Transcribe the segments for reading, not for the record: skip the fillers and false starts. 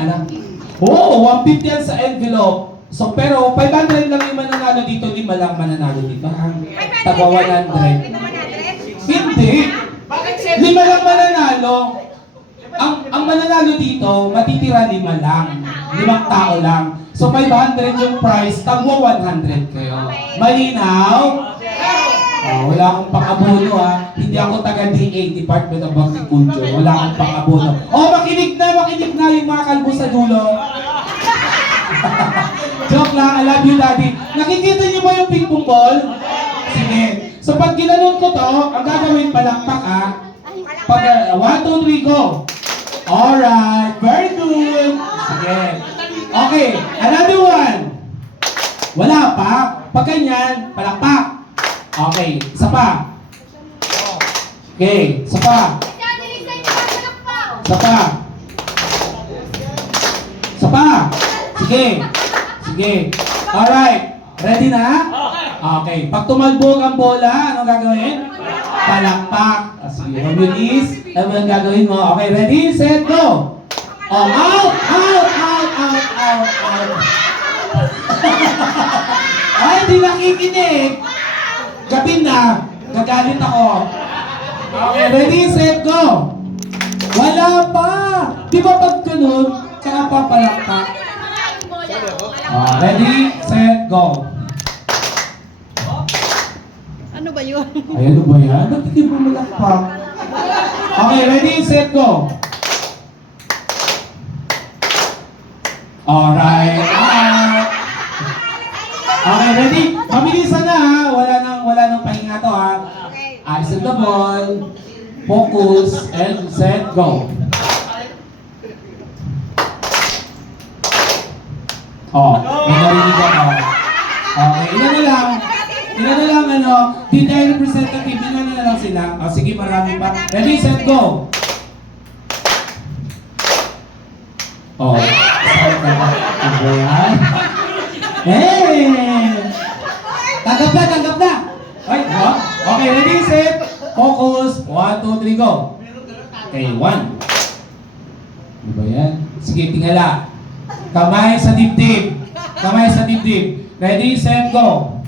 Ano? Oo, 150 yan sa envelope. So, pero 500 lang yung mananalo dito, 5 lang mananalo dito. Tagwa 100. Hindi. 5 lang mananalo. Ang mananalo dito, matitira 5 lang. 5 tao lang. So, 500 yung price, tagwa 100 kayo. Malinaw? Oh, wala akong pang-abono ha. Hindi ako taga DA, Department of Agriculture. Wala akong pang-abono. Oh, makinig na yung mga kalbo sa dulo. Joke lang, I love you, Daddy. Nakikita niyo ba yung ping pong ball? Sige. So pag ginanon ko to, ang gagawin palakpak ha. Pag 1, 2, 3, go. Alright, very good. Sige. Okay, another one. Wala pa. Pag ganyan, palakpak. Okay, isa pa. Okay, isa pa. Isa pa. Isa pa. Sige. Sige. Alright. Ready na? Okay. Pag tumalbog ang bola, anong gagawin? Palakpak. Sige, mabilis. Ano ang gagawin mo? Okay, ready, set, go. Oh, out, out, out, out, out, out. Ay, di nakikinig. Gabi na. Gagalit ako. Okay, ready, set, go. Wala pa. Di ba pag ganun, tsaka papalakpak? Ready, set, go. Ano ba yun? Ay, ano ba yan? Ba't hindi mo malakpak? Okay, ready, set, go. Alright. Okay, ready? Mabilisan na ha. Wala nang pahinga to ha. Eyes on the ball. Focus and set, go. Oh, may narinig ako. Okay, ilan na lang ano, DTI representative, ilan na lang sila. Oh, sige, marami pa. Ready, set, go. Oh, sorry ka ba? Ano yan? Hey! Tanggap na! Ay, oh. Okay, ready, set, focus. 1, 2, 3, go. Okay, 1. Ano ba yan? Sige, tingala. Kamay sa dibdib. Kamay sa dibdib. Ready, set, go.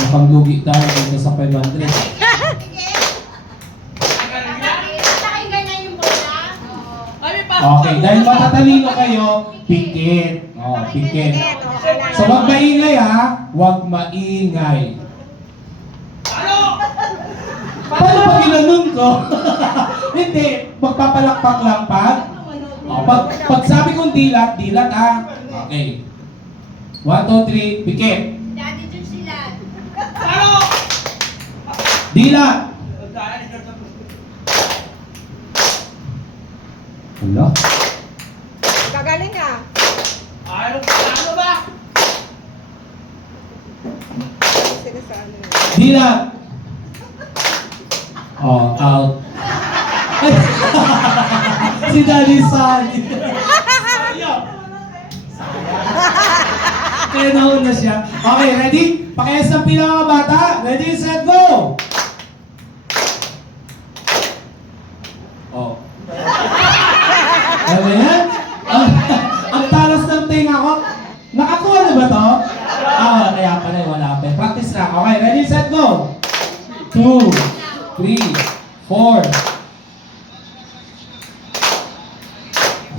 Napanglugi tayo dito sa 500. Okay, dahil matatalino kayo, pikit. Oh, pikit. So, wag maingay ha. Wag maingay. Paano pag ginanon ko? Hindi, magpapalakpak lang pa. Oh, pag sabi kong dilat ha. Okay. 1, 2, 3, pikit. Daddy dyan sila. Dilat. Hala? Gagaling ah. Ano ba? Sila sa ano. Dilat. Oh, out. Si Daddy Sunny. Kaya nauna siya. Okay, ready? Pakiasampin lang mga bata. Ready, set, go! Oh. Ano yan? Ang talas ng tinga ko. Nakakuha na ba to? Kaya pala wala pa. Practice na. Okay, ready, set, go! 2, 3, 4.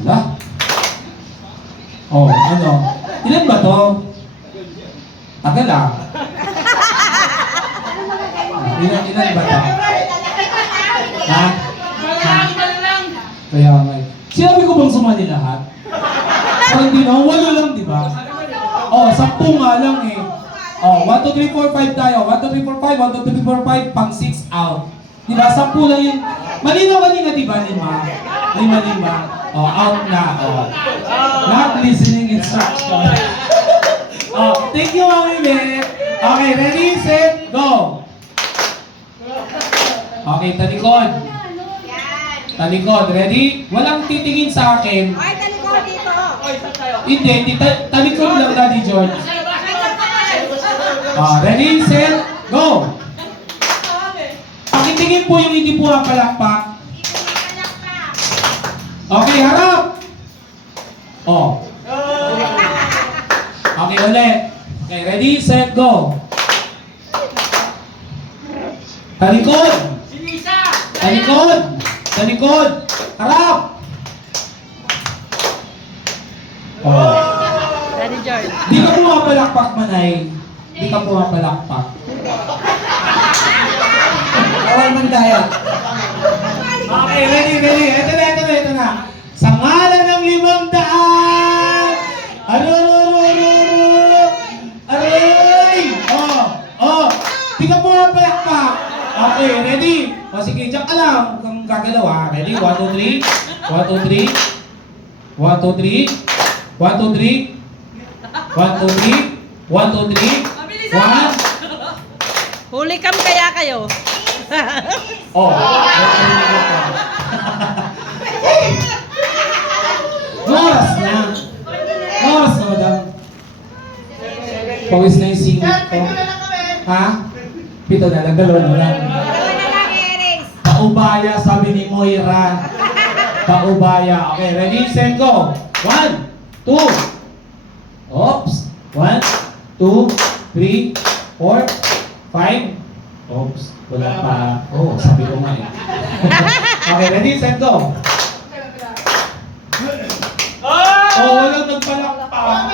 Hala? Oh, ano? Ilan ba to? Tagal ah. Ilan ba to? Ha? Kaya nga. Sinabi ko bang sumali lahat? Parang hindi na. 8 lang, di ba? Oh, 10 nga lang eh. Oh, 1, 2, 3, 4, 5 tayo. 1, 2, 3, 4, 5. 1, 2, 3, 4, 5. Pang 6 out. Di ba? 10 lang yun. Malinaw kanina, di ba? 5. 5. Oh, out na. Oh. Not listening instruction. Oh, thank you, Mami Beth. Okay, ready, set, go. Okay, talikod. Talikod, ready? Walang titingin sa akin. Ay, talikod dito. Hindi, talikod lang, Daddy George. Ready, set, go. Pakitingin po yung hindi po palakpak. Okay, harap! Oh. Okay, ulit. Okay, ready, set, go. Talikod! Si Lisa! Talikod! Talikod! Harap! Oh. Daddy George. Di ka pumapalakpak, Manay. Di ka pumapalakpak. Bawal man daya. Okay, ready, ready. Ito na. Sa ngalan ng 500! Aray! Oh! Di ka pumapalakpak. Okay, ready? O sige, diyan ka lang. Huwag kang gagalaw ha. Ready? 1, 2, 3. 1, 2, 3. 1, 2, 3. 1, 2, 3. 1, 2, 3. 1, 2, 3. 1. Huli cam kaya kayo. Oh. Oras na. Oras na, madam. Pawis na yung singit ko. Ha? Pito na lang, dalawa na lang. Dalawa na lang, Eris. Paubaya, sabi ni Moira. Paubaya. Okay, ready, set, go. 1, 2. Oops. 1, 2, 3, 4, 5. Oops. Wala pa. Oh, sabi ko nga eh. Okay, ready, set, go. Oh, walang nagpalakpak.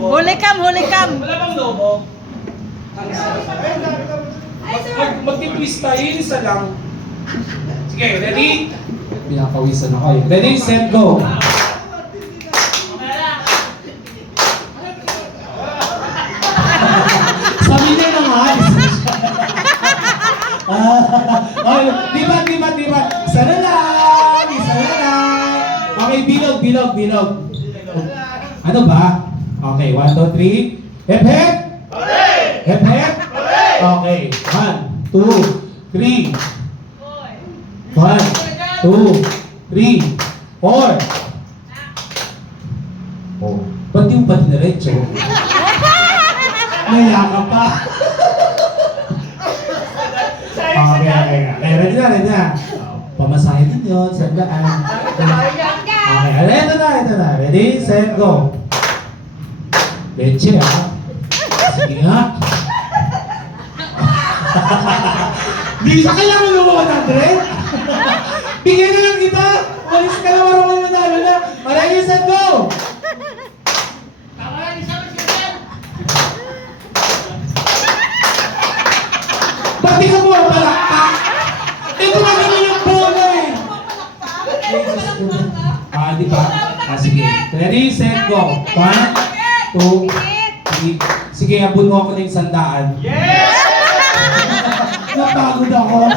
Huli cam, huli cam. Wala bang lobo? Mag-twist tayo, isa lang. Sige, ready? Pinakawisan ako eh. Ready, set, go. Sabi niya na nga, ay, di ba? Isa na lang. Okay, bilog. Ano ba? Okay, 1, 2, 3. Hep, hep. Hep, hep. Okay, 1, 2, 3. 1, 2, 3, 4. Oh, ba't yung ba dinaretso? Naya ka pa. Okay. Ready na. Pamasahe din yun, sandaan. Okay, ito na. Ready, set, go. Leche, ha? Sige nga. Di sa kailangan mo 100? Bigyan na lang kita. Walis ka na, marunong manalo na. Ready, set, go. Ba't di ka pumapalakpak? Ito na naman yung bola eh. Di ba? Sige. Ready, set, go. 1, 2, 3. Sige, abun mo ako ng 100. Yes! Napagod ako.